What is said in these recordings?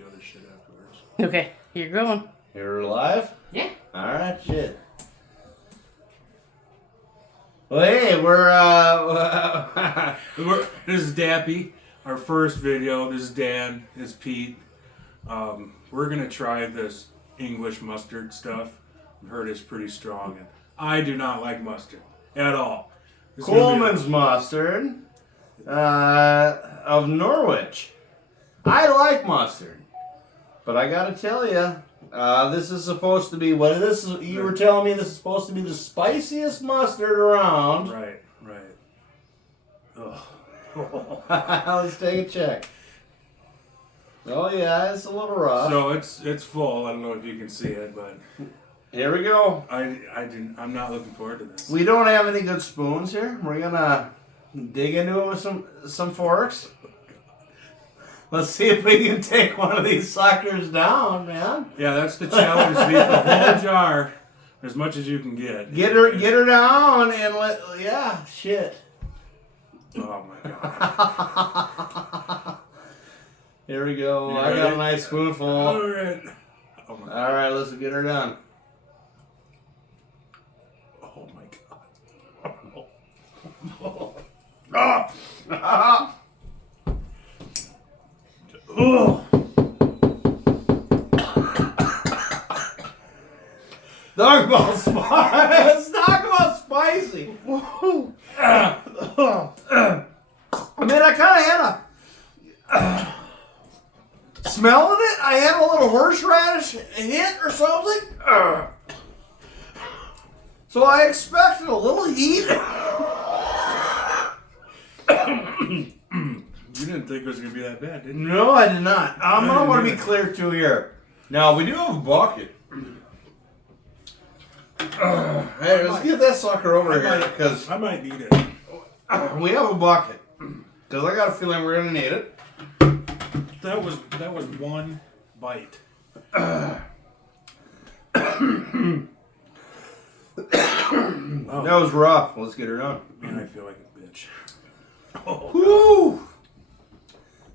the other shit afterwards. Okay, you're going. You're live? Yeah. Alright, shit. Well, hey, This is Dappy, our first video. This is Dan, this is Pete. We're gonna try this English mustard stuff. I've heard it's pretty strong, and I do not like mustard at all. Coleman's mustard of Norwich. I like mustard, but I gotta tell you, this is supposed to be you were telling me this is supposed to be the spiciest mustard around. Right. Ugh. Let's take a check. Oh yeah, it's a little rough. So it's full. I don't know if you can see it, but Here we go. I'm not looking forward to this. We don't have any good spoons here. We're gonna dig into it with some forks. Let's see if we can take one of these suckers down, man. Yeah, that's the challenge. Eat the whole jar, as much as you can get. Get her down and shit. Oh my god. Here we go. You I got ready? a nice spoonful. All right. Oh my god. All right, let's get her done. Oh my god. Ah! Oh. Talk about spicy. Let's talk about spicy. I mean, I kind of had a smelling it. I had a little horseradish hit or something. So I expected a little heat. You didn't think it was going to be that bad, did you? No, I did not. I want to be clear too here. Now, we do have a bucket. Hey, let's get that sucker over here because I might need it. we have a bucket. Because I got a feeling we're going to need it. That was one bite. That was rough. Let's get her done. Man, I feel like a bitch. Oh, Woo!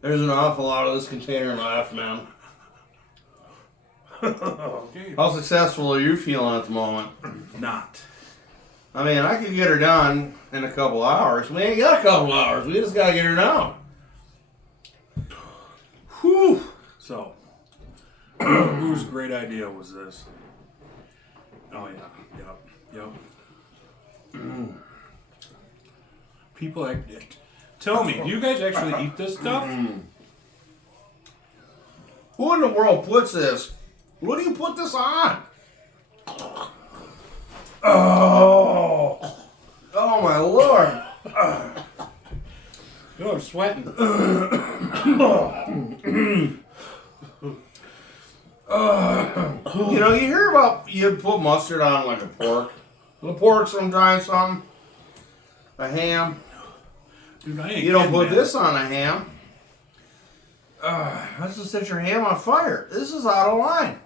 There's an awful lot of this container left, man. okay. How successful are you feeling at the moment? Not. I mean, I could get her done in a couple hours. We ain't got a couple hours. We just got to get her done. Whew. So, whose great idea was this? Oh yeah. Yep. People like it. Tell me, do you guys actually eat this stuff? Who in the world puts this? What do you put this on? Oh my lord. No, I'm sweating. You know, you hear about you put mustard on like a pork. A pork sometimes, something. A ham. Dude, I ain't You don't kidding, put man. this on a ham. That's to set your ham on fire. This is out of line.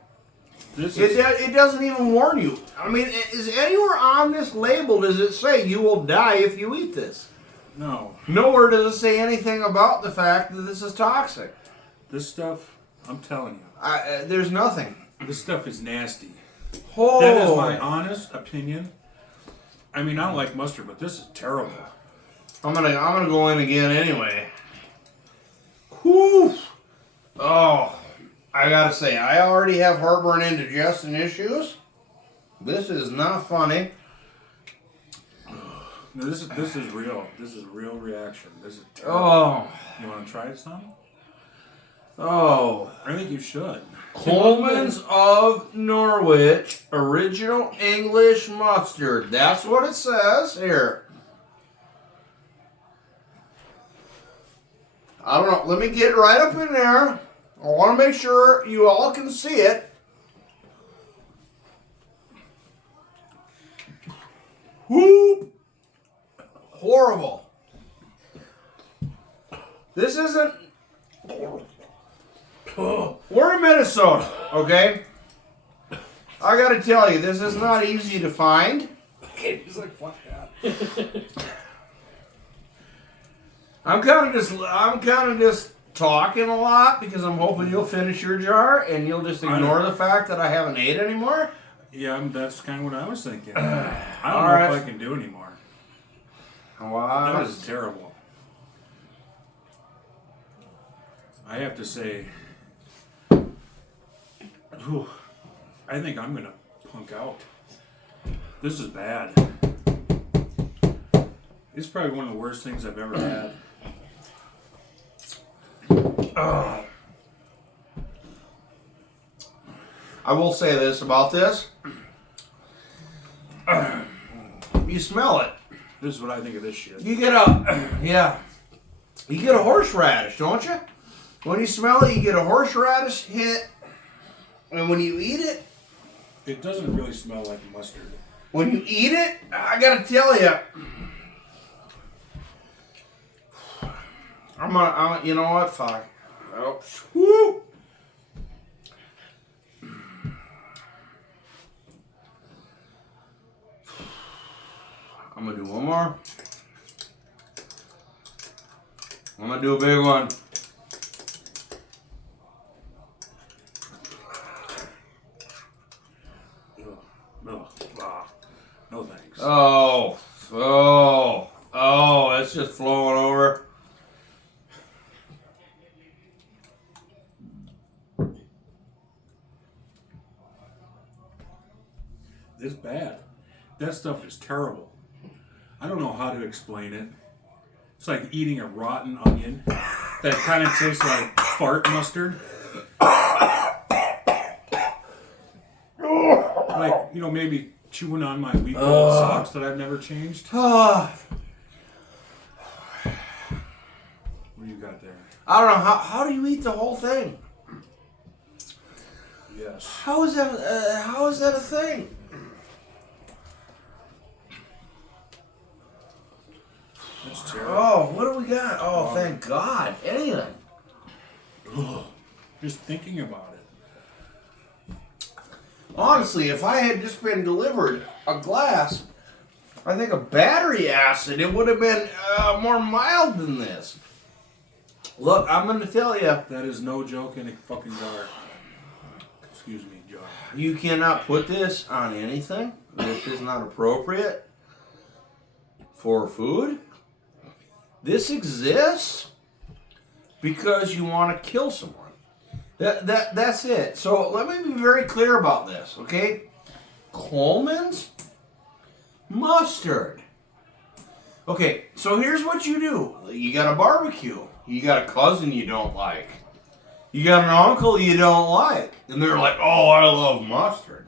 It doesn't even warn you. I mean, is anywhere on this label does it say you will die if you eat this? No. Nowhere does it say anything about the fact that this is toxic. This stuff, I'm telling you, There's nothing. this stuff is nasty. Oh. That is my honest opinion. I mean, I don't like mustard, but this is terrible. I'm gonna go in again anyway. Whew. Oh, I gotta say, I already have heartburn and digestion issues. This is not funny. No, this is real. This is real reaction. This is terrible. Oh. You want to try some? Oh. I think you should. Coleman's of Norwich original English mustard. That's what it says here. I don't know. Let me get right up in there. I want to make sure you all can see it. Whoop! Horrible. This isn't... We're in Minnesota, okay? I gotta tell you, this is not easy to find. Okay, he's like, fuck that. I'm kind of just talking a lot because I'm hoping you'll finish your jar and you'll just ignore the fact that I haven't ate anymore. Yeah, that's kind of what I was thinking. I don't All know right. if I can do anymore. Wow. That is terrible. I have to say, whew, I think I'm gonna punk out. This is bad. It's probably one of the worst things I've ever had. I will say this about this. You smell it. This is what I think of this shit. You get you get a horseradish, don't you? When you smell it, you get a horseradish hit. And when you eat it, It doesn't really smell like mustard. when you eat it, I gotta tell you, you know what? Fuck. Oh, whoo. I'm gonna do one more. I'm gonna do a big one. No thanks. Oh, it's just flowing over. It's bad. That stuff is terrible. I don't know how to explain it. It's like eating a rotten onion that kind of tastes like fart mustard. Like, maybe chewing on my week old socks that I've never changed. What do you got there? I don't know how do you eat the whole thing? Yes. How is that a thing? That's terrible. Oh, what do we got? Oh, thank God. Anything. Ugh. Just thinking about it. Honestly, if I had just been delivered a glass, I think of battery acid, it would have been more mild than this. Look, I'm going to tell you. That is no joke in a fucking jar. Excuse me, jar. You cannot put this on anything. This is not appropriate for food. This exists because you want to kill someone. That's it. So let me be very clear about this, okay? Coleman's mustard. Okay, so here's what you do. You got a barbecue. You got a cousin you don't like. You got an uncle you don't like. And they're like, oh, I love mustard.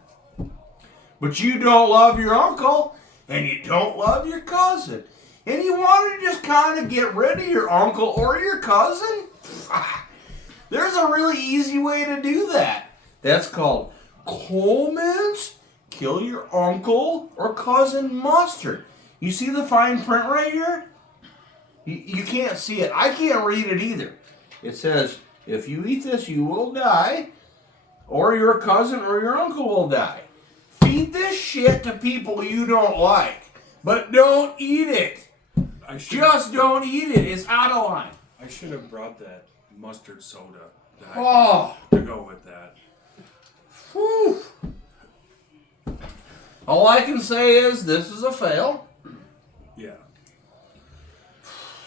But you don't love your uncle, and you don't love your cousin. And you want to just kind of get rid of your uncle or your cousin? There's a really easy way to do that. That's called Coleman's Kill Your Uncle or Cousin Mustard. You see the fine print right here? You can't see it. I can't read it either. It says, if you eat this, you will die, or your cousin or your uncle will die. Feed this shit to people you don't like, but don't eat it. Just don't eat it. It's out of line. I should have brought that mustard soda Oh. to go with that. Whew. All I can say is this is a fail. Yeah.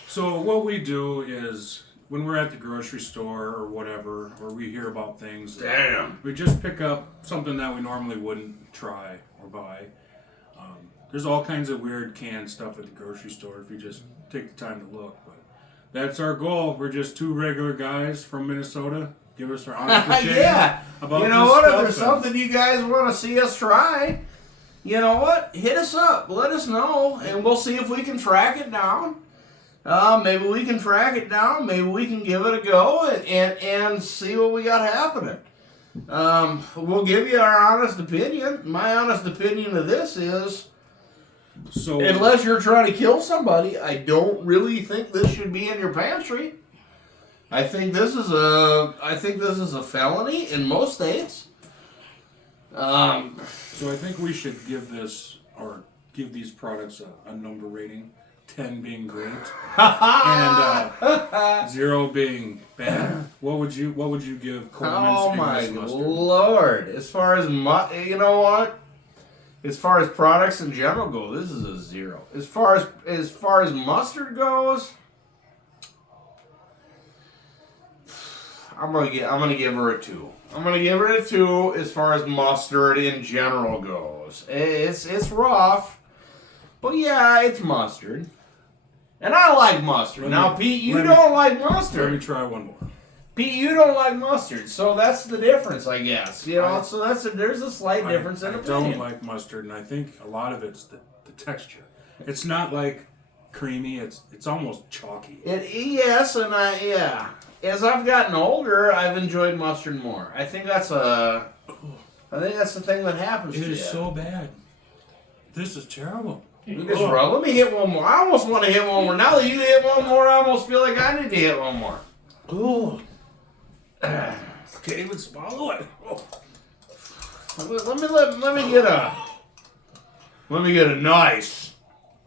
So what we do is when we're at the grocery store or whatever, or we hear about things, Damn. we just pick up something that we normally wouldn't try or buy. There's all kinds of weird canned stuff at the grocery store if you just take the time to look. But that's our goal. We're just two regular guys from Minnesota. Give us our honest opinion Yeah. about You know this what? If stuff there's something you guys want to see us try, you know what? Hit us up. Let us know, and we'll see if we can track it down. Maybe we can track it down. Maybe we can give it a go and see what we got happening. We'll give you our honest opinion. My honest opinion of this is, So unless you're trying to kill somebody, I don't really think this should be in your pantry. I think this is a felony in most states. So I think we should give these products a number rating 10 being great, and 0 being bad. What would you give Coleman's Oh my English mustard? Lord! As far as you know what? As far as products in general go, this is a 0. As far as mustard goes, I'm gonna give her a 2. I'm gonna give her a 2 as far as mustard in general goes. It's rough, but yeah, it's mustard. And I like mustard. Now, Pete, you don't like mustard. Let me try one more. Pete, you don't like mustard, so that's the difference, I guess. You know, so there's a slight difference in opinion. I don't like mustard, and I think a lot of it's the texture. It's not like creamy. It's almost chalky. Yes, and as I've gotten older, I've enjoyed mustard more. I think that's the thing that happens. It to is you. so bad. This is terrible. Let me hit one more. I almost want to hit one more. Now that you hit one more, I almost feel like I need to hit one more. Ooh. Can't even swallow it. Oh. Let me get a nice.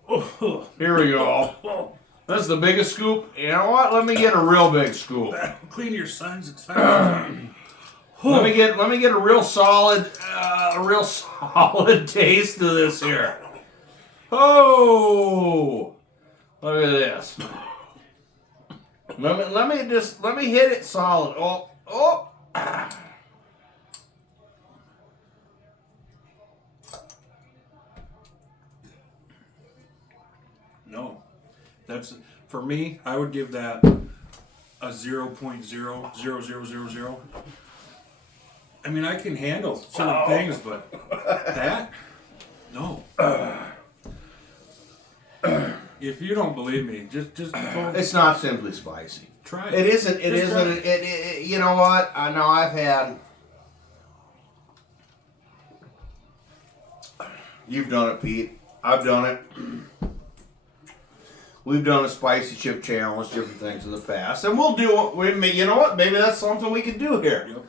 Oh. Here we go. That's the biggest scoop. You know what? Let me get a real big scoop. Clean your sides and sides. Let me get a real solid taste of this here. Oh, look at this. Let me hit it solid. Oh. No, that's for me. I would give that a 0.00000. I mean, I can handle certain things, but that, no. If you don't believe me, just It's not simply spicy. try it. It isn't. It Just isn't. It, you know what? I know I've had. You've done it, Pete. I've done it. We've done a spicy chip challenge, different things in the past, and we'll do it. You know what? Maybe that's something we could do here. Yep.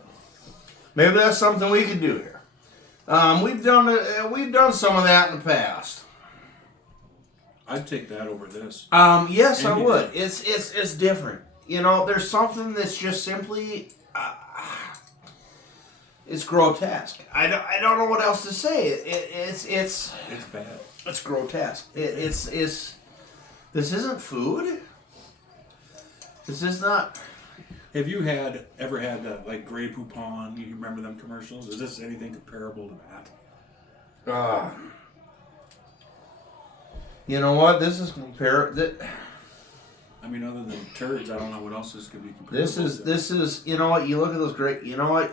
Maybe that's something we could do here. We've done some of that in the past. I'd take that over this. Yes, I Any would. day. It's different. You know, there's something that's just simply it's grotesque. I don't know what else to say. It's bad. It's grotesque. This isn't food. This is not. Have you ever had like Grey Poupon? You remember them commercials? Is this anything comparable to that? You know what? This is I mean, other than turds, I don't know what else this could be comparable This is. You know what? You look at those great. You know what?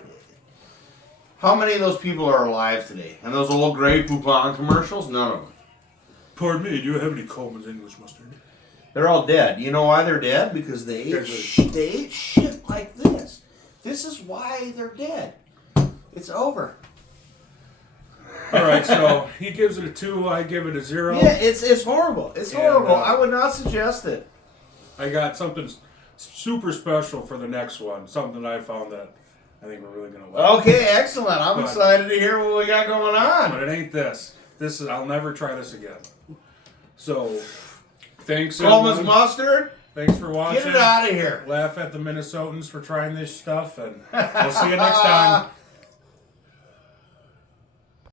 How many of those people are alive today? And those old Grey Poupon commercials? None of them. Pardon me, do you have any Coleman's English mustard? They're all dead. You know why they're dead? Because they ate shit like this. This is why they're dead. It's over. All right, so he gives it a 2. I give it a 0. Yeah, it's horrible. It's horrible. I would not suggest it. I got something super special for the next one. Something I found that I think we're really gonna like. Okay, excellent. I'm excited to hear what we got going on. But it ain't this. This is. I'll never try this again. So, thanks. Coleman's everyone. mustard. Thanks for watching. Get it out of here. Laugh at the Minnesotans for trying this stuff, and we'll see you next time.